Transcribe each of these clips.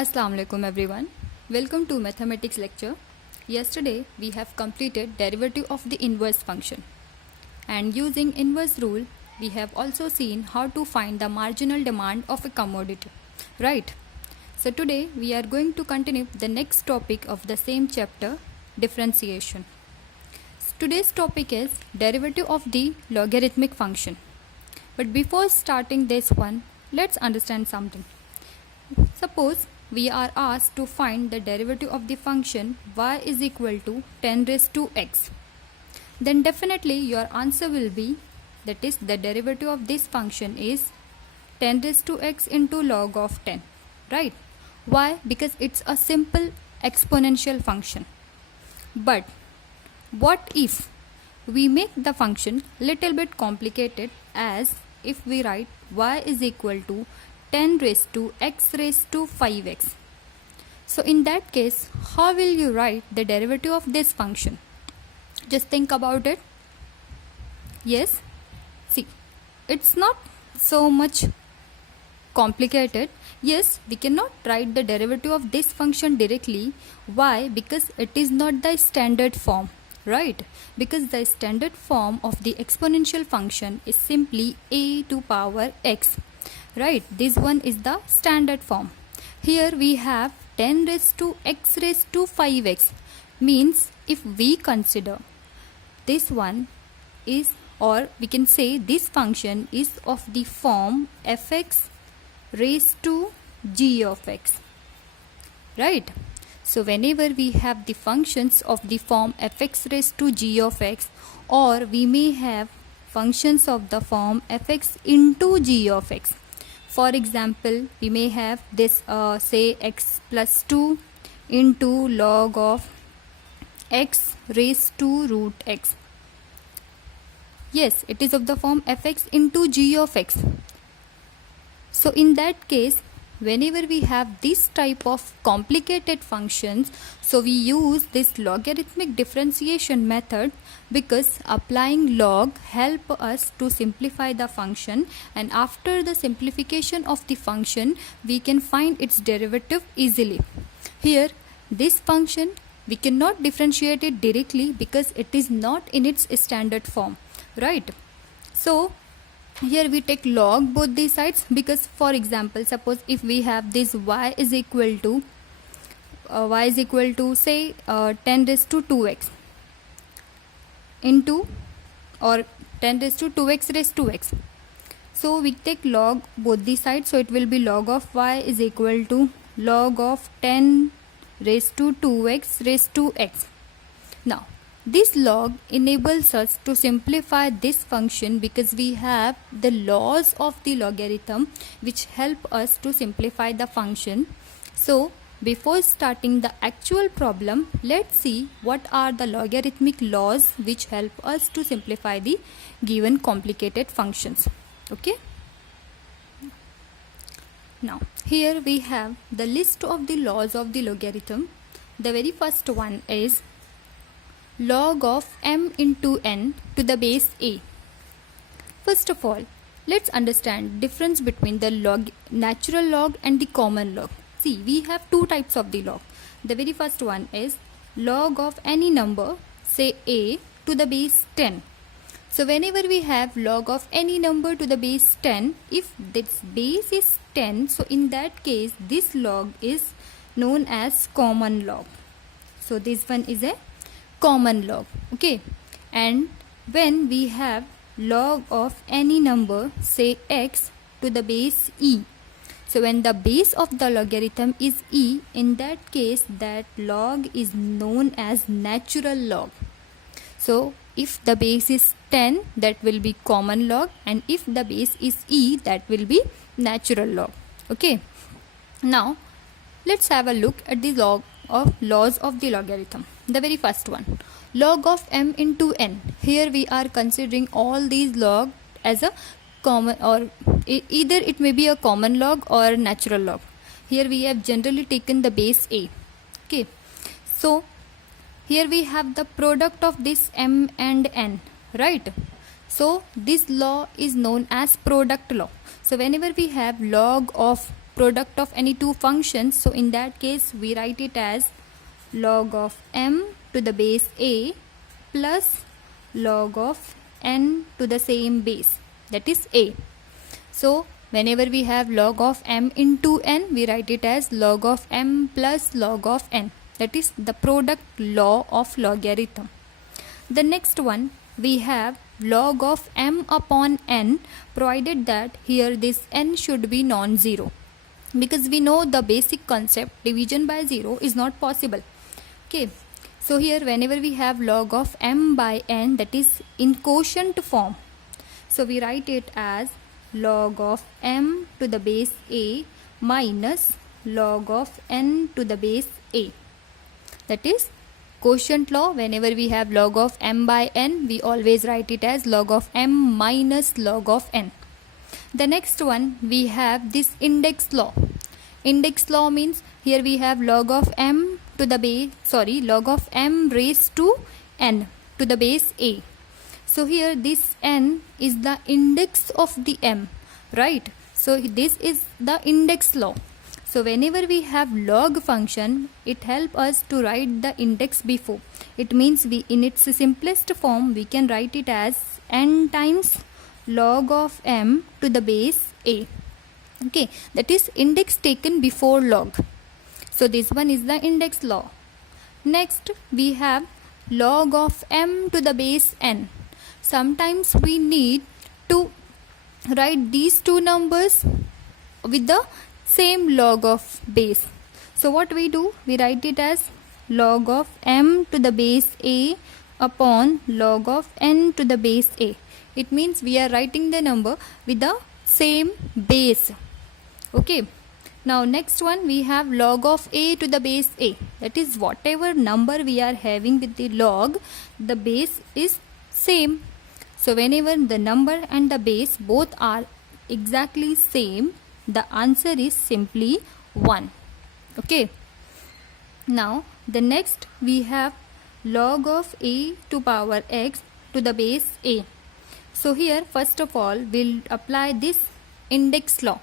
Assalamu alaikum everyone. Welcome to mathematics lecture. Yesterday we have completed derivative of the inverse function. And using inverse rule, we have also seen how to find the marginal demand of a commodity. Right? So today we are going to continue the next topic of the same chapter, differentiation. Today's topic is derivative of the logarithmic function. But before starting this one, let's understand something. Suppose we are asked to find the derivative of the function y is equal to 10 raised to x. Then definitely your answer will be, that is the derivative of this function is 10 raised to x into log of 10. Right? Why? Because it's a simple exponential function. But what if we make the function little bit complicated, as if we write y is equal to 10 raised to x raised to 5x. So in that case, how will you write the derivative of this function? Just think about it. Yes, see, it's not so much complicated. Yes, we cannot write the derivative of this function directly. Why? Because it is not the standard form. Right? Because the standard form of the exponential function is simply a to power x. Right, this one is the standard form. Here we have 10 raised to x raised to 5x. Means if we consider this one is, or we can say this function is of the form fx raised to g of x. Right. So whenever we have the functions of the form fx raised to g of x, or we may have functions of the form fx into g of x. For example, we may have this say x plus 2 into log of x raised to root x. Yes, it is of the form fx into g of x. So in that case, whenever we have this type of complicated functions, so we use this logarithmic differentiation method, because applying log help us to simplify the function, and after the simplification of the function we can find its derivative easily. Here this function we cannot differentiate it directly because it is not in its standard form. Right? So here we take log both these sides, because for example, suppose if we have this y is equal to say 10 raised to 2x into, or 10 raised to 2x raised to x. So we take log both these sides, so it will be log of y is equal to log of 10 raised to 2x raised to x. Now this log enables us to simplify this function, because we have the laws of the logarithm which help us to simplify the function. So before starting the actual problem, let's see what are the logarithmic laws which help us to simplify the given complicated functions. Okay. Now here we have the list of the laws of the logarithm. The very first one is log of m into n to the base a. First of all, let's understand difference between the natural log and the common log. See, we have two types of the log. The very first one is log of any number, say a, to the base 10. So whenever we have log of any number to the base 10, if this base is 10, so in that case this log is known as common log. So this one is a common log. Okay. And when we have log of any number, say x, to the base e, so when the base of the logarithm is e, in that case that log is known as natural log. So if the base is 10, that will be common log, and if the base is e, that will be natural log. Okay. Now let's have a look at the laws of the logarithm. The very first one, log of m into n. Here we are considering all these log as a common, or either it may be a common log or natural log. Here we have generally taken the base a. Okay. So here we have the product of this m and n. Right? So this law is known as product law. So whenever we have log of product of any two functions, so in that case we write it as log of m to the base a plus log of n to the same base, that is a. So whenever we have log of m into n, we write it as log of m plus log of n, that is the product law of logarithm. The next one, we have log of m upon n, provided that here this n should be non-zero, because we know the basic concept division by 0 is not possible. Okay, so here whenever we have log of m by n, that is in quotient form, so we write it as log of m to the base a minus log of n to the base a, that is quotient law. Whenever we have log of m by n, we always write it as log of m minus log of n. The next one, we have this index law. Index law means here we have log of m to the base, log of m raised to n to the base a. So here this n is the index of the m, right? So this is the index law. So whenever we have log function, it helps us to write the index before. It means we, in its simplest form, we can write it as n times log of m to the base a. Okay, that is index taken before log. So this one is the index law. Next we have log of m to the base n. Sometimes we need to write these two numbers with the same log of base. So what we do, we write it as log of m to the base a upon log of n to the base a. It means we are writing the number with the same base. Okay, now next one, we have log of a to the base a, that is whatever number we are having with the log, the base is same. So whenever the number and the base both are exactly same, the answer is simply 1. Okay, now the next we have log of a to power x to the base a. So here first of all we'll apply this index law,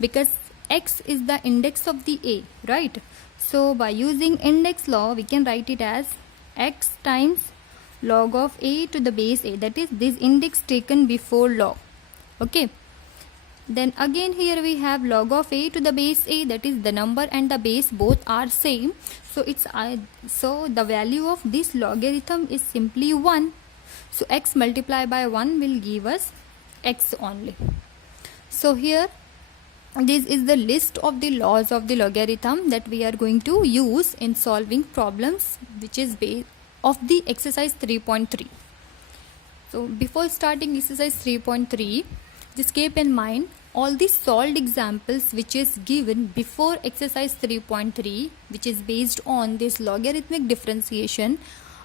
because x is the index of the a, right? So by using index law, we can write it as x times log of a to the base a, that is this index taken before log. Okay, then again here we have log of a to the base a, that is the number and the base both are same, so it's so the value of this logarithm is simply 1. So x multiplied by 1 will give us x only. So here this is the list of the laws of the logarithm that we are going to use in solving problems which is based of the exercise 3.3. So before starting exercise 3.3, just keep in mind all the solved examples which is given before exercise 3.3, which is based on this logarithmic differentiation,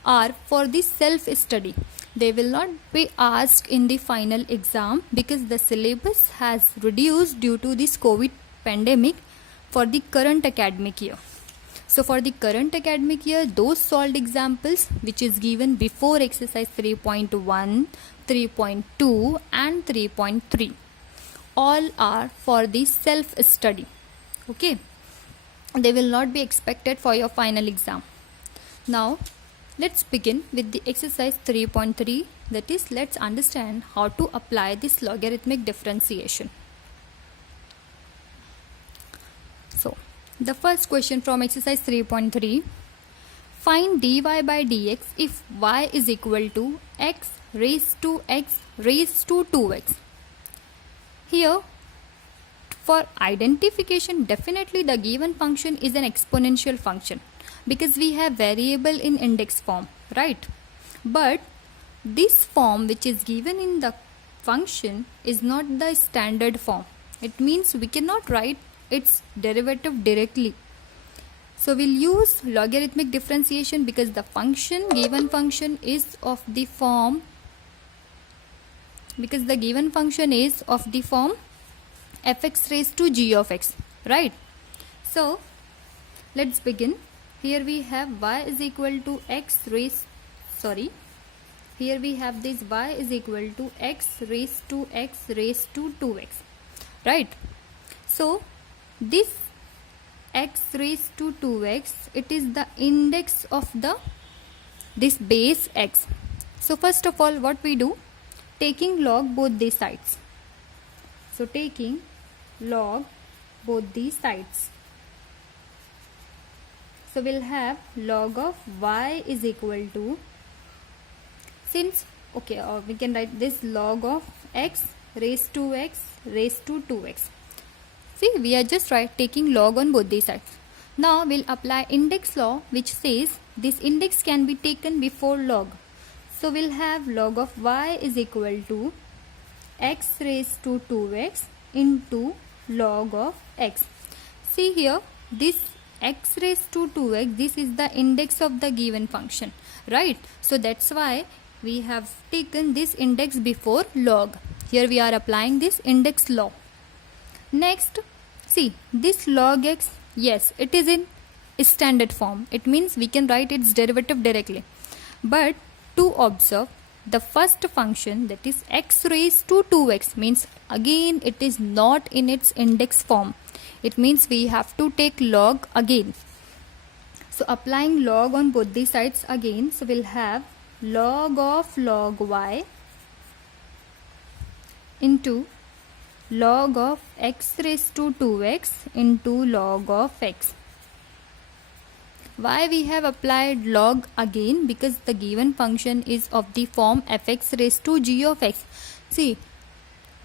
are for the self-study. They will not be asked in the final exam because the syllabus has reduced due to this COVID pandemic for the current academic year. So for the current academic year, those solved examples which is given before exercise 3.1, 3.2 and 3.3, all are for the self-study. Okay, they will not be expected for your final exam. Now let's begin with the exercise 3.3, that is, let's understand how to apply this logarithmic differentiation. So the first question from exercise 3.3, find dy by dx if y is equal to x raised to x raised to 2x. Here for identification, definitely the given function is an exponential function because we have variable in index form, right? But this form which is given in the function is not the standard form. It means we cannot write its derivative directly. So we'll use logarithmic differentiation because the function, given function is of the form, because the given function is of the form fx raised to g of x, right? So let's begin. Here we have y is equal to x raised, here we have this y is equal to x raised to 2x, right? So this x raised to 2x, it is the index of this base x. So first of all, what we do, taking log both these sides. So taking log both these sides. So we'll have log of y is equal to, since we can write this log of x raised to x raised to 2x. See, we are just taking log on both these sides. Now we'll apply index law, which says this index can be taken before log. So we'll have log of y is equal to x raised to 2x into log of x. See here, this x raised to 2x, this is the index of the given function, right? So that's why we have taken this index before log. Here we are applying this index law. Next, see, this log x, yes, it is in standard form. It means we can write its derivative directly. But to observe, the first function, that is x raised to 2x, means again it is not in its index form. It means we have to take log again. So applying log on both these sides again, so we'll have log of log y into log of x raised to 2x into log of x. Why we have applied log again? Because the given function is of the form fx raised to g of x. See,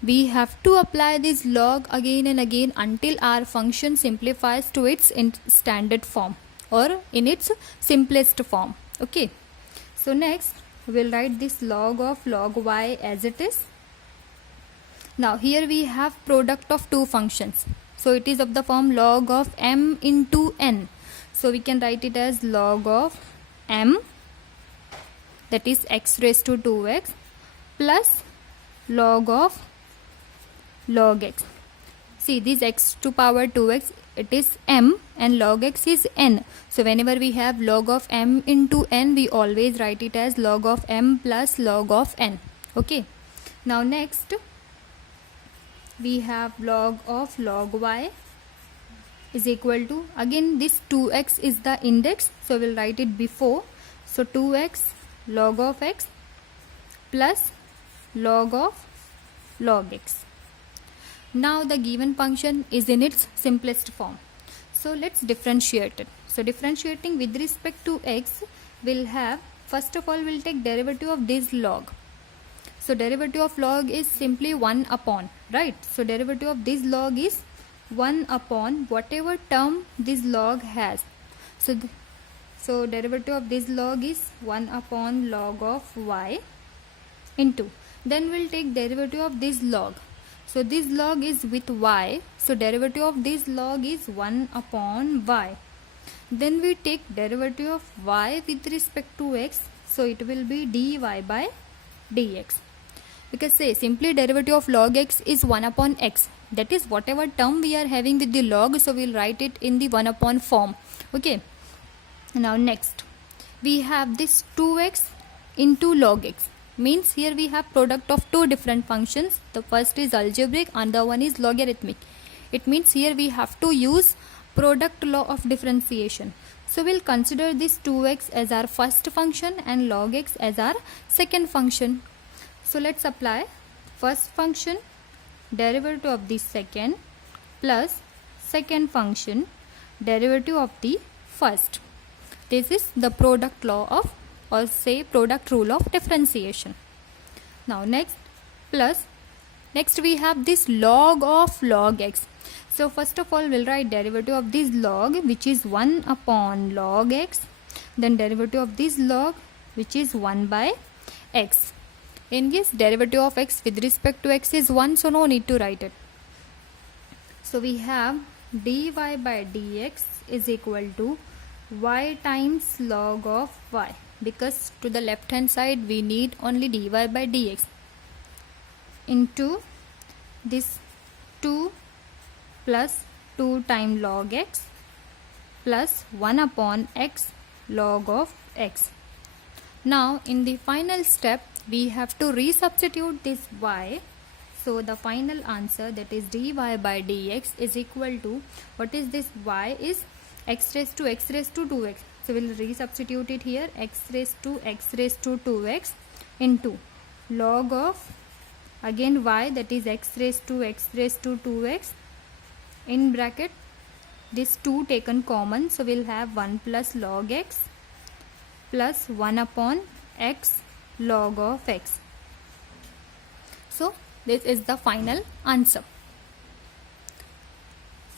we have to apply this log again and again until our function simplifies to its standard form or in its simplest form. Okay. So next we'll write this log of log y as it is. Now here we have product of two functions. So it is of the form log of m into n. So we can write it as log of m, that is x raised to 2x, plus log of log x. See, this x to power 2x, it is m and log x is n. So whenever we have log of m into n, we always write it as log of m plus log of n. Okay. Now next we have log of log y is equal to, again this 2x is the index, so we'll write it before. So 2x log of x plus log of log x. Now the given function is in its simplest form. So let's differentiate it. So differentiating with respect to x, we'll have, first of all we'll take derivative of this log. So derivative of log is simply 1 upon, right? So derivative of this log is 1 upon whatever term this log has. So derivative of this log is 1 upon log of y into, then we'll take derivative of this log. So this log is with y, so derivative of this log is 1 upon y. Then we take derivative of y with respect to x, so it will be dy by dx. Because say simply derivative of log x is 1 upon x, that is whatever term we are having with the log, so we'll write it in the 1 upon form. Okay. Now next we have this 2x into log x, means here we have product of two different functions. The first is algebraic and the one is logarithmic. It means here we have to use product law of differentiation. So we'll consider this 2x as our first function and log x as our second function. So let's apply first function derivative of the second plus second function derivative of the first. This is the product law of, or say product rule of differentiation. Now next we have this log of log x. So first of all we'll write derivative of this log, which is 1 upon log x, then derivative of this log, which is 1 by x. In this derivative of x with respect to x is 1, so no need to write it. So we have dy by dx is equal to y times log of y, because to the left hand side we need only dy by dx, into this 2 plus 2 times log x plus 1 upon x log of x. Now in the final step we have to resubstitute this y. So the final answer, that is dy by dx, is equal to, what is this? Y is x raised to 2x. So we'll resubstitute it here, x raised to 2x into log of, again y, that is x raised to 2x, in bracket this 2 taken common, so we'll have 1 plus log x plus 1 upon x log of x. So this is the final answer.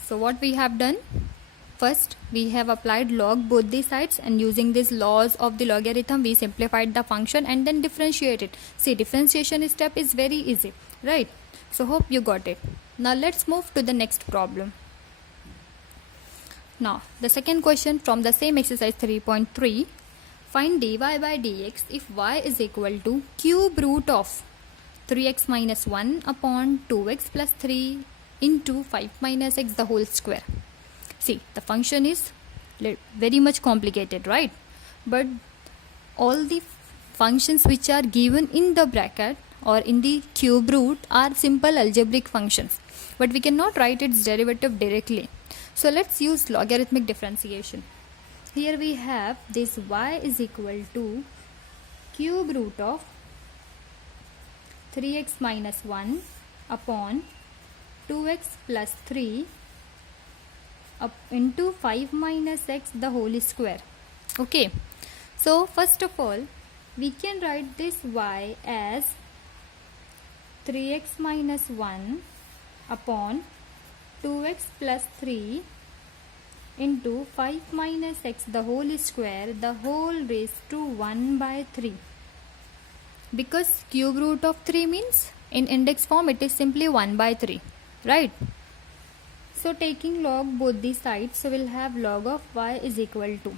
So what we have done, first we have applied log both the sides, and using these laws of the logarithm we simplified the function and then differentiated. See, differentiation step is very easy, right? So hope you got it. Now let's move to the next problem. Now the second question from the same exercise 3.3. Find dy by dx if y is equal to cube root of 3x minus 1 upon 2x plus 3 into 5 minus x the whole square. See, the function is very much complicated, right? But all the functions which are given in the bracket or in the cube root are simple algebraic functions, but we cannot write its derivative directly. So let's use logarithmic differentiation. Here we have this y is equal to cube root of 3x minus 1 upon 2x plus 3 up into 5 minus x the whole square. Okay, so first of all we can write this y as 3x minus 1 upon 2x plus 3 into 5 minus x the whole square, the whole raised to 1 by 3. Because cube root of 3 means in index form it is simply 1 by 3, right? So taking log both the sides, so we'll have log of y is equal to.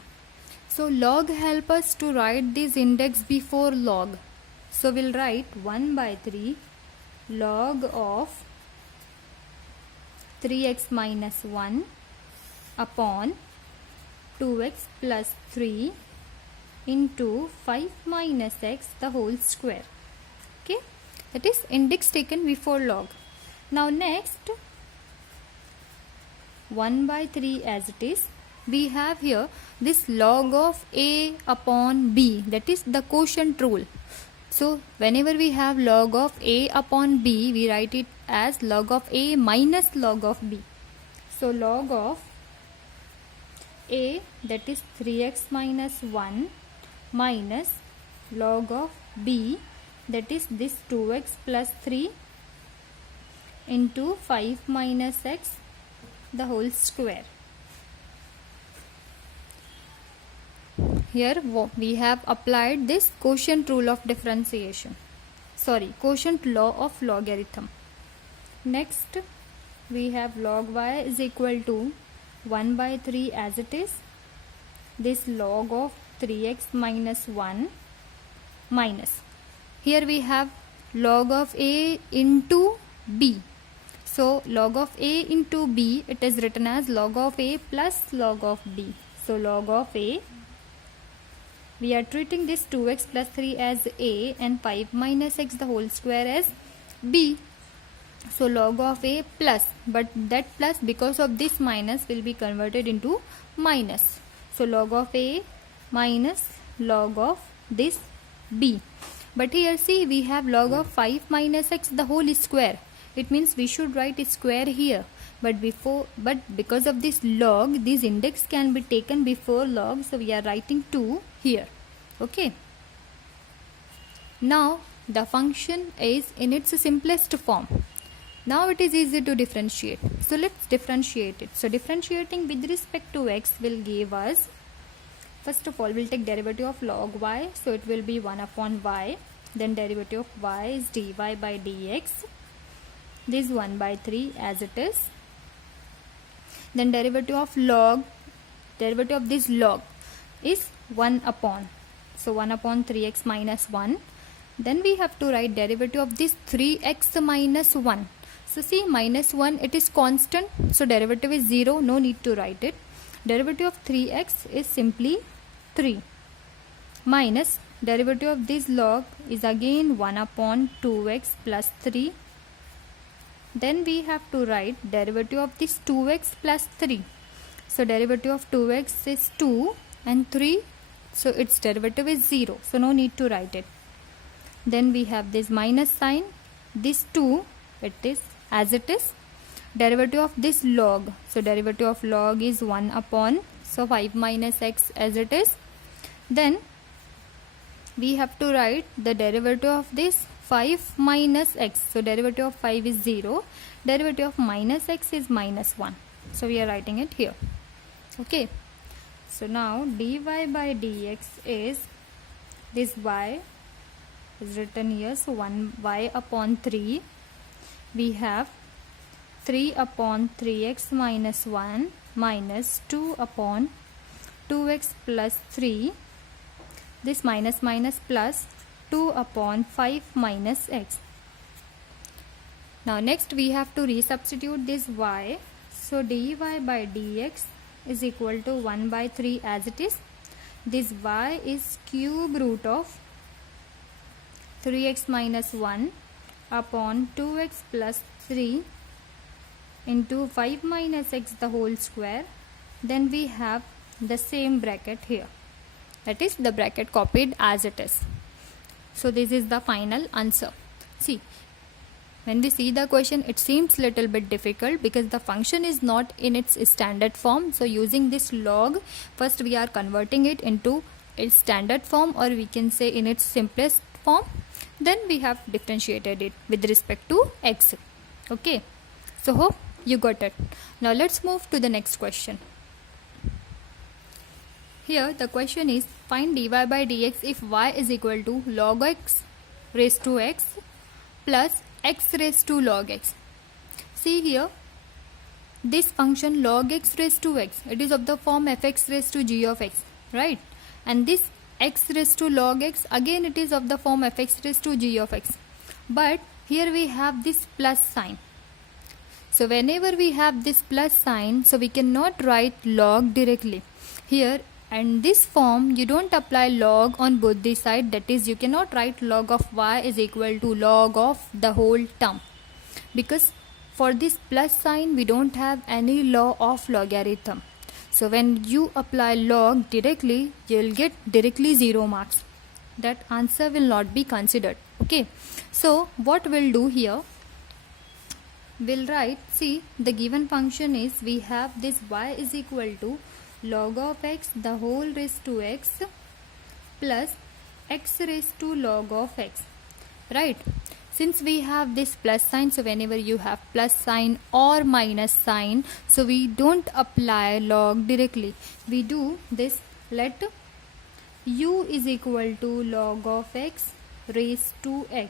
So log help us to write this index before log. So we'll write 1 by 3 log of 3x minus 1 upon 2x plus 3 into 5 minus x the whole square. Okay, that is index taken before log. Now next 1 by 3 as it is, we have here this log of a upon b, that is the quotient rule. So whenever we have log of a upon b, we write it as log of a minus log of b. So log of a, that is 3x minus 1, minus log of b, that is this 2x plus 3 into 5 minus x the whole square. Here we have applied this quotient rule of differentiation, quotient law of logarithm. Next we have log y is equal to 1 by 3 as it is, this log of 3x minus 1 minus, here we have log of a into b. So log of a into b, it is written as log of a plus log of b. So log of a, we are treating this 2x plus 3 as a and 5 minus x the whole square as b. So log of a plus, but that plus because of this minus will be converted into minus. So log of a minus log of this b. But here see, we have log of 5 minus x the whole square. It means we should write a square here. But because of this log, this index can be taken before log. So we are writing 2 here. Okay. Now the function is in its simplest form. Now it is easy to differentiate. So let's differentiate it. So differentiating with respect to x will give us, first of all we'll take derivative of log y. So it will be 1 upon y. Then derivative of y is dy by dx. This 1 by 3 as it is. Then derivative of this log is 1 upon. So 1 upon 3x minus 1. Then we have to write derivative of this 3x minus 1. So see, minus 1, it is constant. So derivative is 0. No need to write it. Derivative of 3x is simply 3. Minus derivative of this log is again 1 upon 2x plus 3 Then we have to write derivative of this 2x plus 3. So derivative of 2x is 2 and 3, so its derivative is 0, so no need to write it. Then we have this minus sign, this 2, it is as it is. Derivative of this log, so derivative of log is 1 upon, so 5 minus x as it is. Then we have to write the derivative of this 5 minus x, so derivative of 5 is 0, derivative of minus x is minus 1, so we are writing it here. Okay, so now dy by dx is this y is written here, so 1y upon 3, we have 3 upon 3x minus 1 minus 2 upon 2x plus 3, this minus minus plus 2 upon 5 minus x. Now next we have to resubstitute this y, so dy by dx is equal to 1 by 3 as it is. This y is cube root of 3x minus 1 upon 2x plus 3 into 5 minus x the whole square. Then we have the same bracket here, that is the bracket copied as it is. So this is the final answer. See, when we see the question, it seems little bit difficult because the function is not in its standard form. So using this log, first we are converting it into its standard form, or we can say in its simplest form. Then we have differentiated it with respect to x. Okay, so hope you got it. Now let's move to the next question. Here the question is, find dy by dx if y is equal to log x raised to x plus x raised to log x. See here, this function log x raised to x, it is of the form fx raised to g of x, right? And this x raised to log x, again it is of the form fx raised to g of x. But here we have this plus sign. So whenever we have this plus sign, so we cannot write log directly. Here and this form, you don't apply log on both the side, that is you cannot write log of y is equal to log of the whole term, because for this plus sign we don't have any law of logarithm. So when you apply log directly, you will get directly 0 marks. That answer will not be considered. Okay, so what we'll do here, we'll write, see the given function is, we have this y is equal to log of x the whole raised to x plus x raised to log of x, right? Since we have this plus sign, so whenever you have plus sign or minus sign, so we don't apply log directly. We do this, let u is equal to log of x raised to x.